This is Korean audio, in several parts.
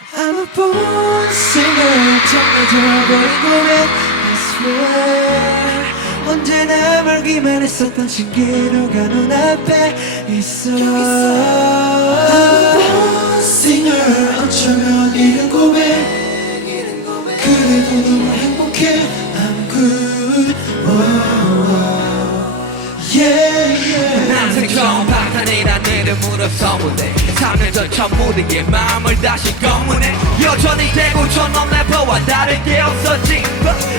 I'm a born singer 정해져버린 고백 I swear 언제나 멀기만 했었던 신기루가 눈앞에 있어 I'm a born singer 어쩌면 이른 고백 그래도 너무 행복해 I'm good yeah, yeah. 난생 처음 박탄이란 이름으로 선무대 3년 전 첫 무대에 마음을 다시 검문해 여전히 대구처럼 래퍼와 다른 게 없었지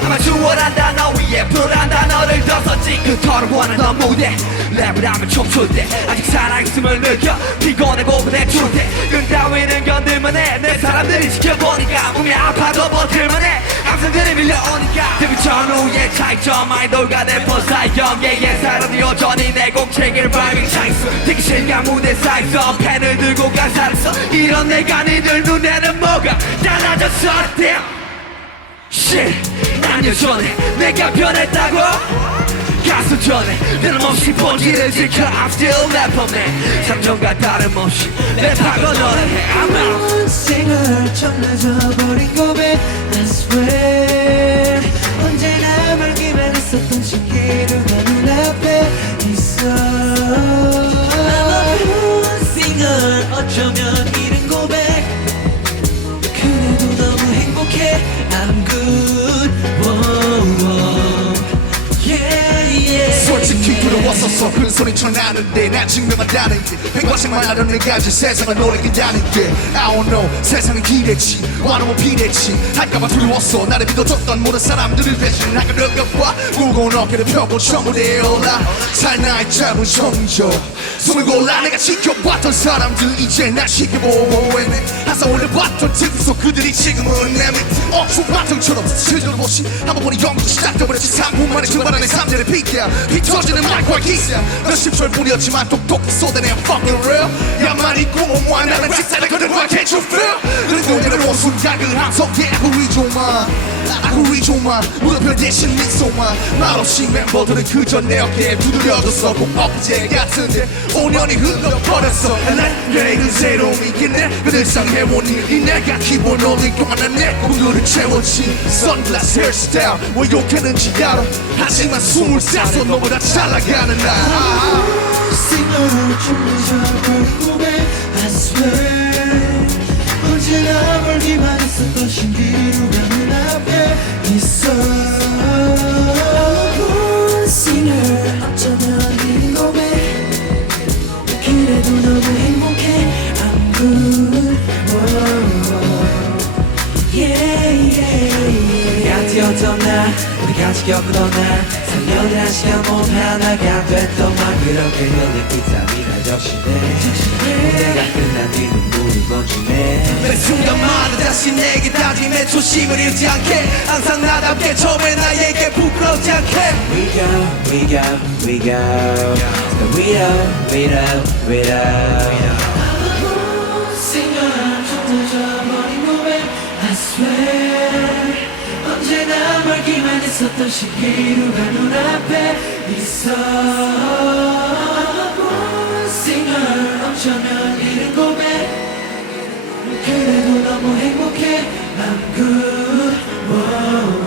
아마 추월한 단어 위에 불안 단어를 더 썼지 그 더러워하는 너 무대 랩을 하면 춤출 때 아직 살아있음을 느껴 피곤하고 부대출 때끈 따위는 건들만해 내 사람들이 지켜보니까 몸이 아파도 버틸만해 감성들이 밀려오니까 데뷔 전후의 차이점 아이돌과 래퍼 사이 경계의 사람이 여전히 내 공책을 밟은 차이수 되기 싫냐 무대 사이서 펜을 들고 가사를 써 이런 내가 니들 눈에는 뭐가 달라졌어 damn shit 난 여전해 내가 변했다고 가수 전에 변함없이 본질을 지켜 I'm still rapper man 상정과 다름없이 랩하고 노래해 I'm out One singer 정해져버린 고백 I swear 언제나 멀기만 했었던 신기루가 눈앞에 있어 I'm a born singer 어쩌면 이른 고백 그래도 너무 행복해 I'm good whoa, whoa. Yeah, yeah. 솔직히 부러웠었어 큰 소리 쳐나는데 난 증명한다는 게 백과생만 하던 내가 이제 세상을 노리겠다는 게 I don't know 세상은 기대치 원하면 비대치 할까봐 두려웠어 나를 믿어줬던 모든 사람들을 배신하게 느껴봐 무거운 어깨를 펴고 저 무대에 올라 살 나의 짧은 성적 숨을 골라 내가 지켜봤던 사람들 이제 날 지켜보고 있네 항상 올려봤던 특수 그들이 지금은 내 밑에 어중바통처럼 슬쩍없이 한번 보니 연구도 시작돼버렸지 3분 만에 증발한 내 삶들의 피야 피 터지는 마이크와 기스야 몇 10초일 뿐이었지만 똑똑히 쏟아내 fucking real 야만 있고 뭐야 나는 직사를 거둔 거야 can't you feel 그리고 내려온 순간은 함성의 아구리조만 무릎을 대신 미소만 말없이 멤버들은 그저 내 어깨에 두드려줬어 꼭 엎제 같은데 5년이 흘러버렸어 난 계획은 새로움이겠네 그들 상해온 일이 내가 기본 올린 동안 난 내 꿈들을 채웠지 선글라스 헤어스타일 왜 욕했는지 알아 하지만 25 너보다 잘 나가는 나 싱어로 준비져버린 고백 I swear 언제나 멀기만 했었던 신기루가 눈앞에 있어 I'm a born singer 어쩌면 이른 고백 그래도 너무 행복해 I'm good whoa, yeah, yeah, yeah. 같이었던 날 우리 같이 겪었던 날 3년을 한 시간 못 하나가 됐던 말 그렇게 흘린 비타민을 적시네 무대가 끝난 뒤 눈물이 멈추네 매 순간마다 다시 내게 다짐해 초심을 잃지 않게 항상 나답게 처음에 나에게 부끄럽지 않게 We go, we go, we go So we don't Singer 정해져버린 고백 I swear 언제나 멀기만 했었던 신기루가 눈앞에 있어 I'm a born singer 어쩌면 이른 고백 그래도 너무 행복해 I'm good whoa.